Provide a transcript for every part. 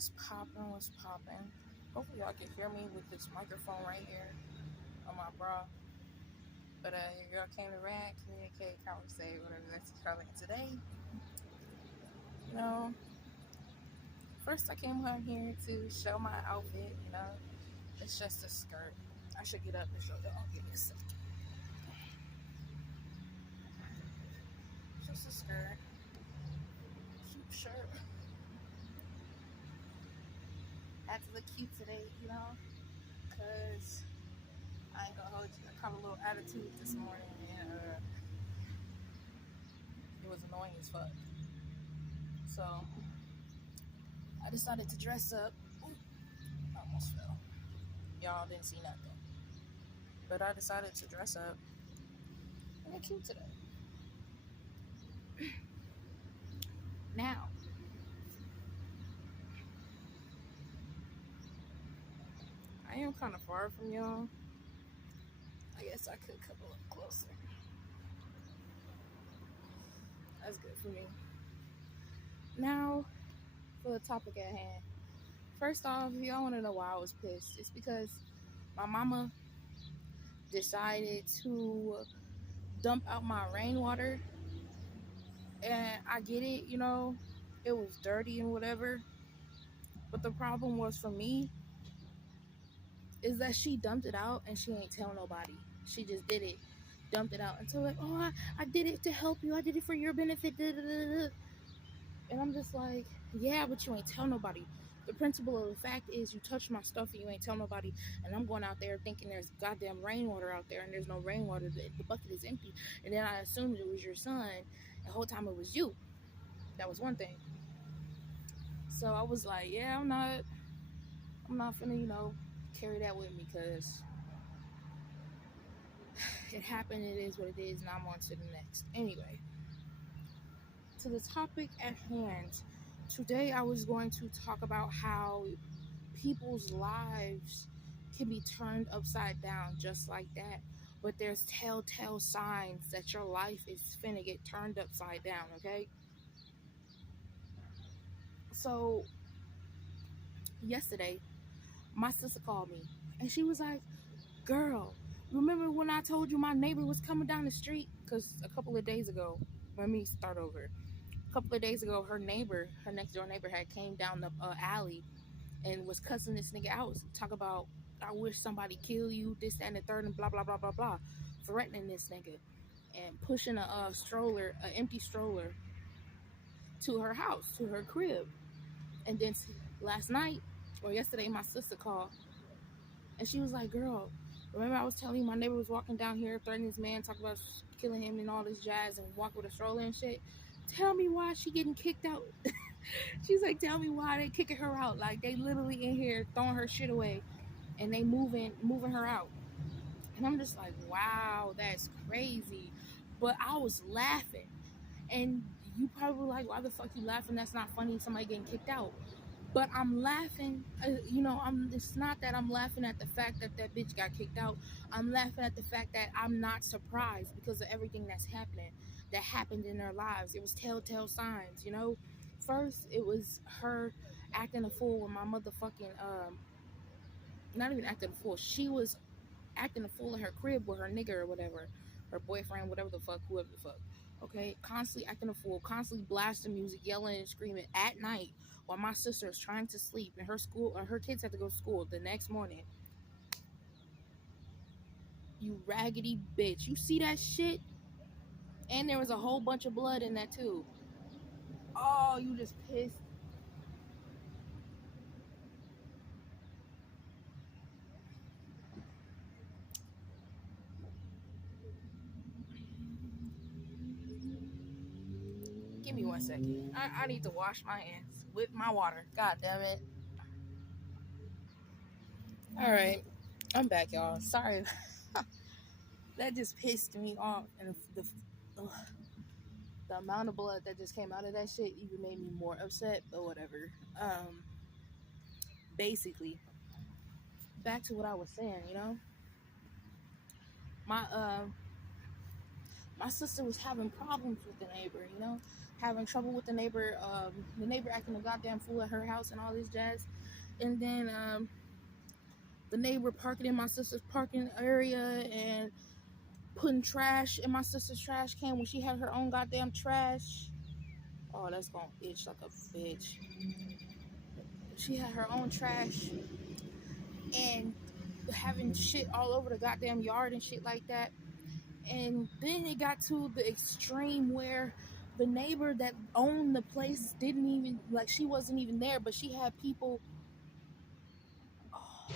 What's poppin'? What's poppin'? Hopefully y'all can hear me with this microphone right here on my bra. But y'all came to rant, communicate, conversate, whatever that's calling it today. You know, first I came on here to show my outfit. It's just a skirt. I should get up and show y'all. Give me a second. Just a skirt, cute shirt. Had to look cute today, cause I ain't gonna hold you. I caught a little attitude this morning, and it was annoying as fuck. So I decided to dress up. Ooh, I almost fell. Y'all didn't see nothing, but I decided to dress up and look cute today. Now, I am kind of far from y'all. I guess I could come a little closer. That's good for me. Now, for the topic at hand. First off, if y'all want to know why I was pissed, it's because my mama decided to dump out my rainwater. And I get it, it was dirty and whatever. But the problem was for me is that she dumped it out and she ain't tell nobody. She just did it, dumped it out, and so like, oh, I did it to help you. I did it for your benefit. Da, da, da, da. And I'm just like, yeah, but you ain't tell nobody. The principle of the fact is you touched my stuff and you ain't tell nobody, and I'm going out there thinking there's goddamn rainwater out there and there's no rainwater. The bucket is empty, and then I assumed it was your son. The whole time it was you. That was one thing. So I was like, yeah, I'm not finna, carry that with me, because it happened, it is what it is, and I'm on to the next. Anyway, to the topic at hand, today I was going to talk about how people's lives can be turned upside down just like that, but there's telltale signs that your life is finna get turned upside down, okay? So, yesterday, my sister called me, and she was like, girl, remember when I told you my neighbor was coming down the street? Because a couple of days ago, let me start over. A couple of days ago, her next door neighbor had came down the alley and was cussing this nigga out. Talk about, I wish somebody kill you, this, that, and the third, and blah, blah, blah, blah, blah. Threatening this nigga and pushing a stroller, an empty stroller, to her house, to her crib. And then last night, or yesterday, my sister called, and she was like, girl, remember I was telling you my neighbor was walking down here threatening this man, talking about killing him and all this jazz, and walk with a stroller and shit? Tell me why she getting kicked out. She's like, tell me why they kicking her out. Like, they literally in here throwing her shit away, and they moving her out. And I'm just like, wow, that's crazy. But I was laughing. And you probably like, why the fuck you laughing? That's not funny, somebody getting kicked out. But I'm laughing, it's not that I'm laughing at the fact that that bitch got kicked out. I'm laughing at the fact that I'm not surprised because of everything that happened in their lives. It was telltale signs, First, it was her acting a fool when my motherfucking, not even acting a fool. She was acting a fool in her crib with her nigga or whatever, her boyfriend, whatever the fuck, whoever the fuck. Okay, constantly acting a fool, constantly blasting music, yelling and screaming at night while my sister is trying to sleep, and her kids had to go to school the next morning. You raggedy bitch! You see that shit? And there was a whole bunch of blood in that too. Oh, you just pissed. Give me 1 second. I need to wash my hands with my water. God damn it. Alright. I'm back, y'all. Sorry. That just pissed me off. And the amount of blood that just came out of that shit even made me more upset, but whatever. Basically, back to what I was saying, My my sister was having problems with the neighbor, having trouble with the neighbor. The neighbor acting a goddamn fool at her house and all this jazz. And then the neighbor parking in my sister's parking area and putting trash in my sister's trash can when she had her own goddamn trash. Oh, that's gonna itch like a bitch. She had her own trash and having shit all over the goddamn yard and shit like that. And then it got to the extreme where the neighbor that owned the place didn't even, like, she wasn't even there, but she had people. Oh,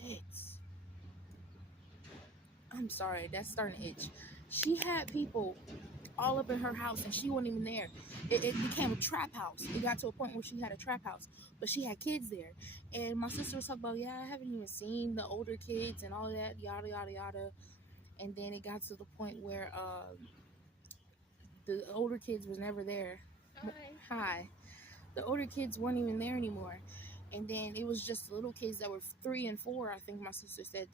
shit. I'm sorry, that's starting to itch. She had people all up in her house and she wasn't even there. It became a trap house. It got to a point where she had a trap house, but she had kids there. And my sister was talking about, yeah, I haven't even seen the older kids and all that, yada, yada, yada. And then it got to the point where the older kids was never there. Hi. The older kids weren't even there anymore. And then it was just little kids that were 3 and 4. I think my sister said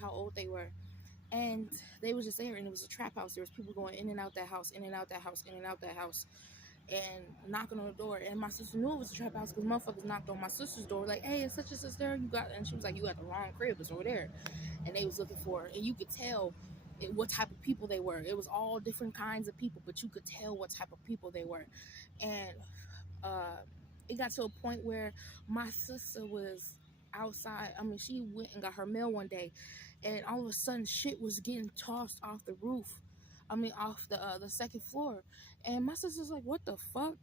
how old they were. And they was just there, and it was a trap house. There was people going in and out that house, in and out that house, in and out that house, and knocking on the door. And my sister knew it was a trap house because motherfuckers knocked on my sister's door, like, hey, it's such and such there. And she was like, you got the wrong crib. It's over there. And they was looking for her. And you could tell what type of people they were. It was all different kinds of people, but you could tell what type of people they were. And it got to a point where my sister was outside. I mean, she went and got her mail one day, and all of a sudden shit was getting tossed off the roof. I mean, off the second floor. And my sister's like, what the fuck?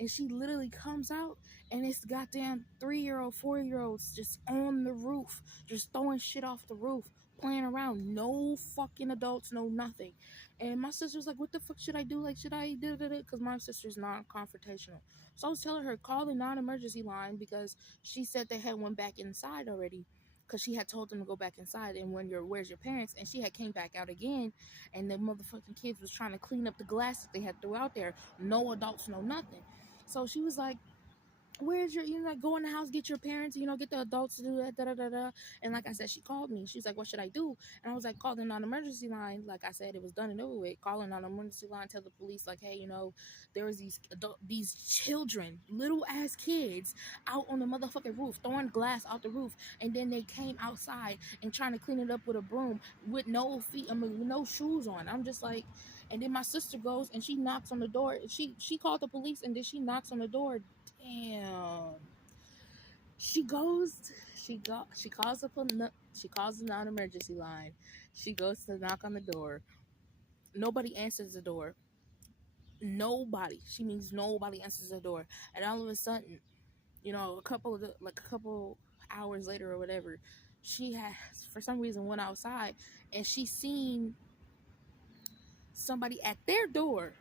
And she literally comes out, and it's goddamn 3-year-old, 4-year-olds just on the roof, just throwing shit off the roof, playing around. No fucking adults, no nothing. And my sister's like, what the fuck should I do? Like, should I do it? Because my sister's not confrontational. So I was telling her, call the non-emergency line, because she said they had went back inside already, because she had told them to go back inside. And where's your parents? And she had came back out again, and the motherfucking kids was trying to clean up the glass that they had threw out there. No adults, no nothing. So she was like, where's your, like, go in the house, get your parents, get the adults to do that, da da da da. And like I said, she called me. She's like, what should I do? And I was like, call the non-emergency line. Like I said, it was done and over with. Call the non-emergency line, tell the police, like, hey, there was these children, little ass kids, out on the motherfucking roof, throwing glass out the roof. And then they came outside and trying to clean it up with a broom with no feet, with no shoes on. I'm just like, and then my sister goes and she knocks on the door. She called the police, and then she knocks on the door. Damn. She calls the non-emergency line. She goes to knock on the door. Nobody answers the door. Nobody. She means nobody answers the door. And all of a sudden, a couple hours later or whatever, she has, for some reason, went outside, and she seen somebody at their door,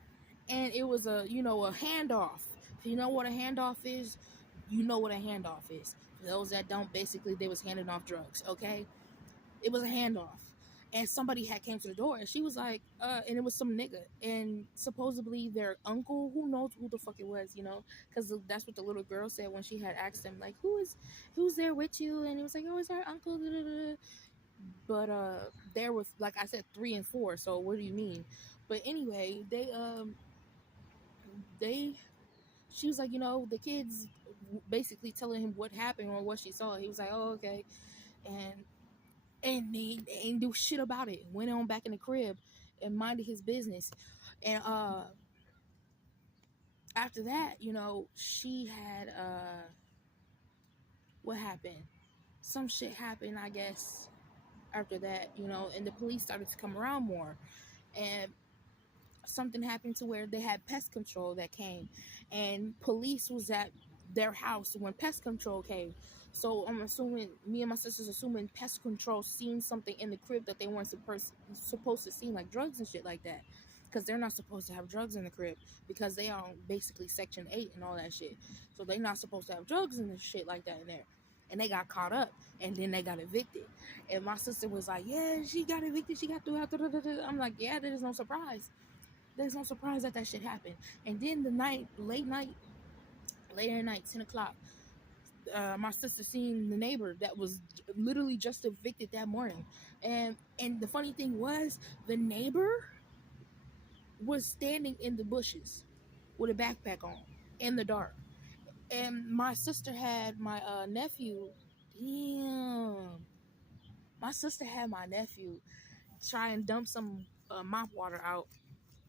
and it was a handoff. If you know what a handoff is, you know what a handoff is. For those that don't, basically they was handing off drugs, okay? It was a handoff. And somebody had came to the door, and she was like, and it was some nigga, and supposedly their uncle, who knows who the fuck it was, because that's what the little girl said when she had asked him, like, who's there with you? And it was like, oh, it's our uncle, da, da, da. But there was, like I said, 3 and 4, so what do you mean? But anyway, she was like, the kids basically telling him what happened or what she saw. He was like, oh, okay. And they ain't do shit about it. Went on back in the crib and minded his business. And after that, she had, what happened? Some shit happened, I guess, after that, and the police started to come around more. And something happened to where they had pest control that came, and police was at their house when pest control came. So I'm assuming, me and my sister's assuming pest control seen something in the crib that they weren't supposed to see, like drugs and shit like that, because they're not supposed to have drugs in the crib, because they are basically Section 8 and all that shit. So they're not supposed to have drugs and shit like that in there. And they got caught up, and then they got evicted. And my sister was like, yeah, she got evicted, she got through out. I'm like, yeah, there's no surprise. There's no surprise that shit happened. And then later at night, 10 o'clock, my sister seen the neighbor that was literally just evicted that morning. And the funny thing was, the neighbor was standing in the bushes with a backpack on in the dark. And my sister had my nephew. Damn. My sister had my nephew try and dump some mop water out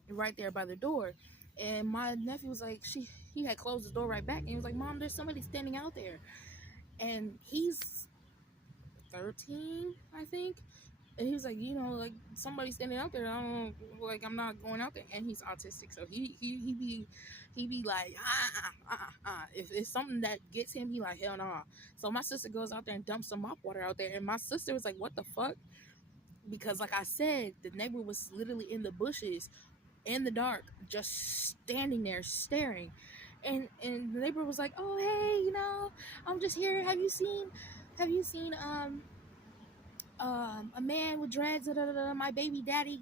right there by the door. And my nephew was like, he had closed the door right back. And he was like, Mom, there's somebody standing out there. And he's 13, I think. And he was like, like somebody standing out there. I don't know, like I'm not going out there. And he's autistic, so he be like, If it's something that gets him, he like hell nah. So my sister goes out there and dumps some mop water out there, and my sister was like, what the fuck? Because like I said, the neighbor was literally in the bushes, in the dark, just standing there staring. And the neighbor was like, oh hey, I'm just here. Have you seen a man with dreads, my baby daddy,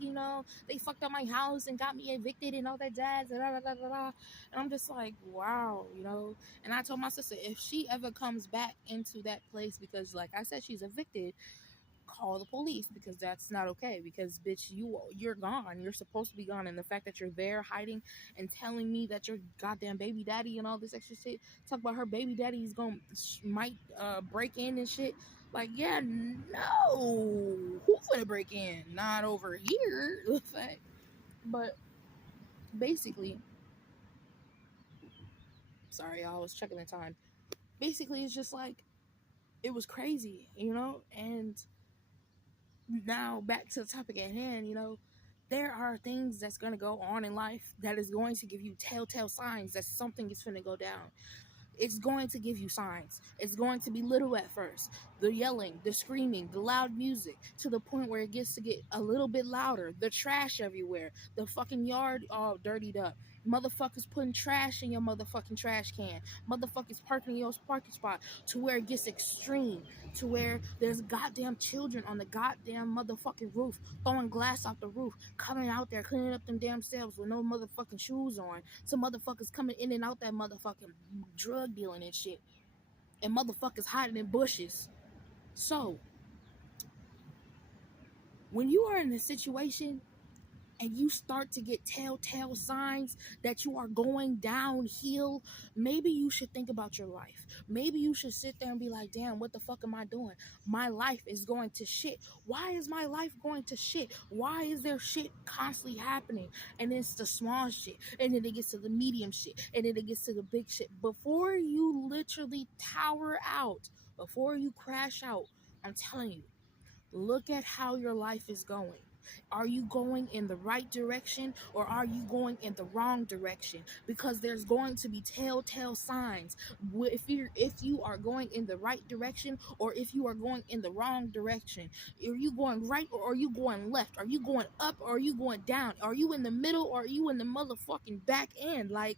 they fucked up my house and got me evicted and all that jazz, and I'm just like, wow, and I told my sister, if she ever comes back into that place, because like I said, she's evicted, call the police, because that's not okay, because bitch, you're gone, you're supposed to be gone, and the fact that you're there hiding and telling me that your goddamn baby daddy and all this extra shit, talk about her baby daddy's might break in and shit, like, yeah, no, who's gonna break in? Not over here. But basically, sorry, I was checking the time. Basically, it's just like, it was crazy, and now back to the topic at hand, there are things that's going to go on in life that is going to give you telltale signs that something is going to go down. It's going to give you signs. It's going to be little at first. The yelling, the screaming, the loud music, to the point where it gets to get a little bit louder. The trash everywhere. The fucking yard all dirtied up. Motherfuckers putting trash in your motherfucking trash can. Motherfuckers parking in your parking spot, to where it gets extreme. To where there's goddamn children on the goddamn motherfucking roof, throwing glass off the roof, coming out there cleaning up them damn selves with no motherfucking shoes on. Some motherfuckers coming in and out that motherfucking drug dealing and shit. And motherfuckers hiding in bushes. So, when you are in a situation and you start to get telltale signs that you are going downhill, maybe you should think about your life. Maybe you should sit there and be like, damn, what the fuck am I doing? My life is going to shit. Why is my life going to shit? Why is there shit constantly happening? And it's the small shit, and then it gets to the medium shit, and then it gets to the big shit. Before you literally tower out, before you crash out, I'm telling you, look at how your life is going. Are you going in the right direction, or are you going in the wrong direction? Because there's going to be telltale signs if you are going in the right direction, or if you are going in the wrong direction. Are you going right, or are you going left? Are you going up, or are you going down? Are you in the middle, or are you in the motherfucking back end? Like,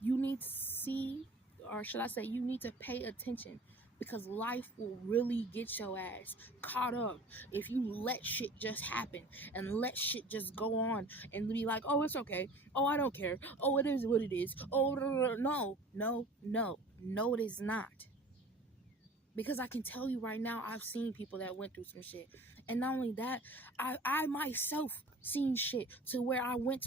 you need to see, or should I say, you need to pay attention, because life will really get your ass caught up if you let shit just happen and let shit just go on and be like, oh, it's okay. Oh, I don't care. Oh, it is what it is. Oh, no, it is not. Because I can tell you right now, I've seen people that went through some shit. And not only that, I myself seen shit to where I went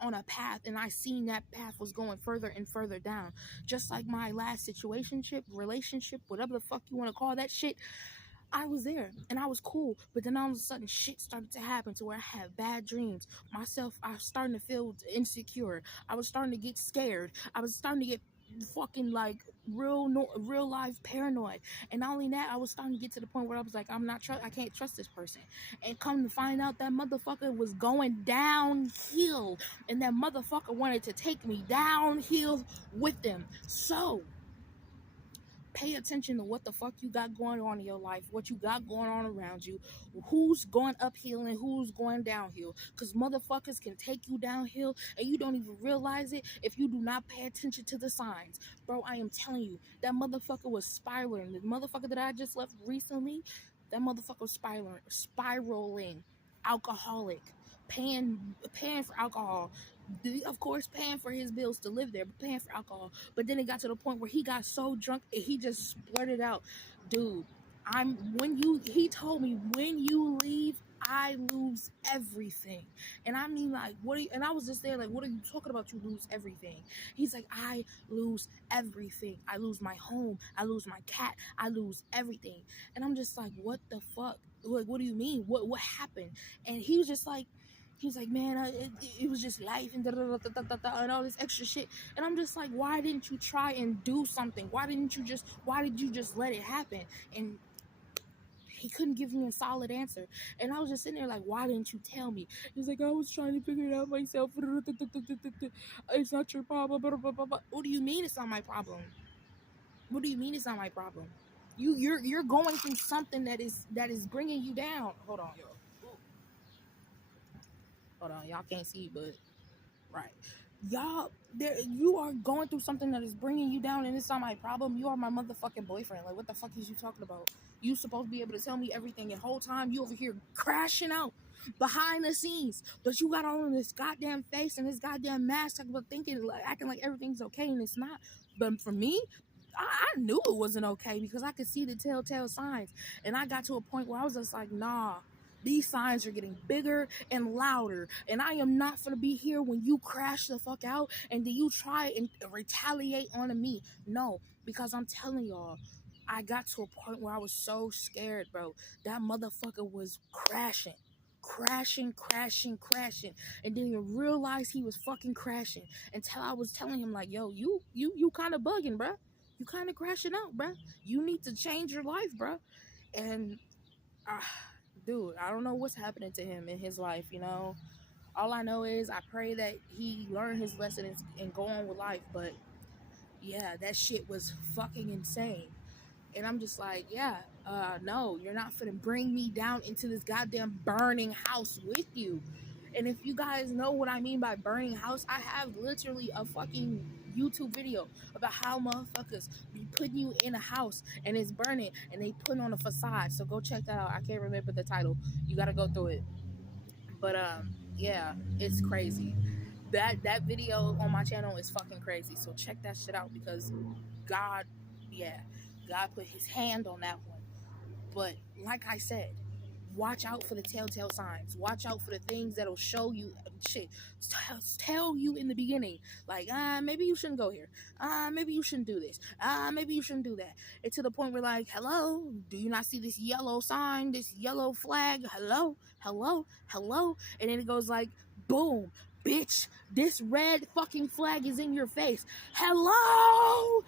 on a path, and I seen that path was going further and further down. Just like my last relationship, whatever the fuck you want to call that shit. I was there and I was cool, but then all of a sudden shit started to happen to where I had bad dreams. I was starting to feel insecure. I was starting to get scared. I was starting to get fucking like real life paranoid. And not only that, I was starting to get to the point where I was like, I can't trust this person. And come to find out, that motherfucker was going downhill, and that motherfucker wanted to take me downhill with them. So pay attention to what the fuck you got going on in your life, what you got going on around you, who's going uphill and who's going downhill. Because motherfuckers can take you downhill and you don't even realize it if you do not pay attention to the signs. Bro, I am telling you, that motherfucker was spiraling. The motherfucker that I just left recently, that motherfucker was spiraling, alcoholic, paying for alcohol. Of course, paying for his bills to live there, but paying for alcohol. But then it got to the point where he got so drunk and he just splurted out, dude, he told me, when you leave, I lose everything. And I mean, like, what are you, and I was just there, like, what are you talking about? You lose everything. He's like, I lose everything. I lose my home. I lose my cat. I lose everything. And I'm just like, what the fuck? Like, what do you mean? What happened? And he was just like, man, it was just life and and all this extra shit. And I'm just like, why didn't you try and do something? Why did you just let it happen? And he couldn't give me a solid answer. And I was just sitting there like, why didn't you tell me? He's like, I was trying to figure it out myself. It's not your problem. What do you mean it's not my problem? What do you mean it's not my problem? You're going through something that is bringing you down. Hold on, y'all can't see, but right. You are going through something that is bringing you down, and it's not my problem. You are my motherfucking boyfriend. Like, what the fuck is you talking about? You supposed to be able to tell me everything, and the whole time you over here crashing out behind the scenes, but you got on this goddamn face and this goddamn mask, but thinking, like, acting like everything's okay, and it's not. But for me, I knew it wasn't okay because I could see the telltale signs, and I got to a point where I was just like, nah. These signs are getting bigger and louder, and I am not gonna be here when you crash the fuck out and then you try and retaliate on me. No, because I'm telling y'all, I got to a point where I was so scared, bro. That motherfucker was crashing, and didn't even realize he was fucking crashing until I was telling him like, yo, you kind of bugging, bro. You kind of crashing out, bro. You need to change your life, bro. And dude, I don't know what's happening to him in his life, you know. All I know is I pray that he learn his lesson and go on with life. But yeah, that shit was fucking insane. And I'm just like, yeah, no, you're not finna bring me down into this goddamn burning house with you. And if you guys know what I mean by burning house, I have literally a fucking YouTube video about how motherfuckers be putting you in a house and it's burning and they put on a facade. So go check that out. I can't remember the title. You gotta go through it. But yeah, it's crazy. That video on my channel is fucking crazy. So check that shit out because God put his hand on that one. But like I said, watch out for the telltale signs. Watch out for the things that'll show you shit. Tell you in the beginning, like, maybe you shouldn't go here. Maybe you shouldn't do this. Maybe you shouldn't do that. And to the point where, like, hello, do you not see this yellow sign, this yellow flag? Hello. And then it goes like, boom. Bitch, this red fucking flag is in your face. Hello.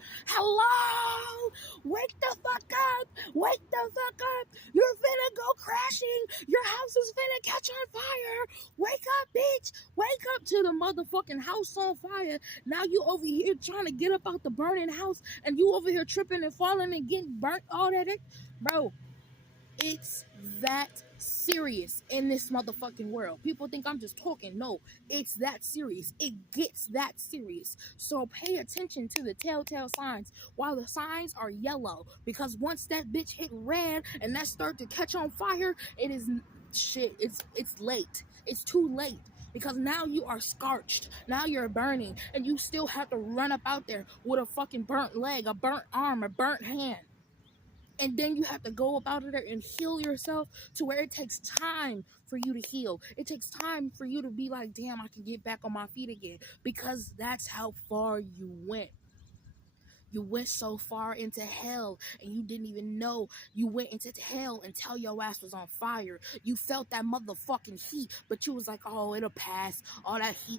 Wake the fuck up. You're finna go crashing. Your house is finna catch on fire. Wake up, bitch. Wake up to the motherfucking house on fire. Now you over here trying to get up out the burning house and you over here tripping and falling and getting burnt, all that. Bro, it's that serious in this motherfucking world. People think I'm just talking. No, it's that serious. It gets that serious. So pay attention to the telltale signs while the signs are yellow, because once that bitch hit red and that start to catch on fire, it is shit. It's late. It's too late. Because now you are scorched. Now you're burning. And you still have to run up out there with a fucking burnt leg, a burnt arm, a burnt hand. And then you have to go about it and heal yourself to where it takes time for you to heal. It takes time for you to be like, damn, I can get back on my feet again. Because that's how far you went. You went so far into hell and you didn't even know you went into hell until your ass was on fire. You felt that motherfucking heat, but you was like, oh, it'll pass. All that heat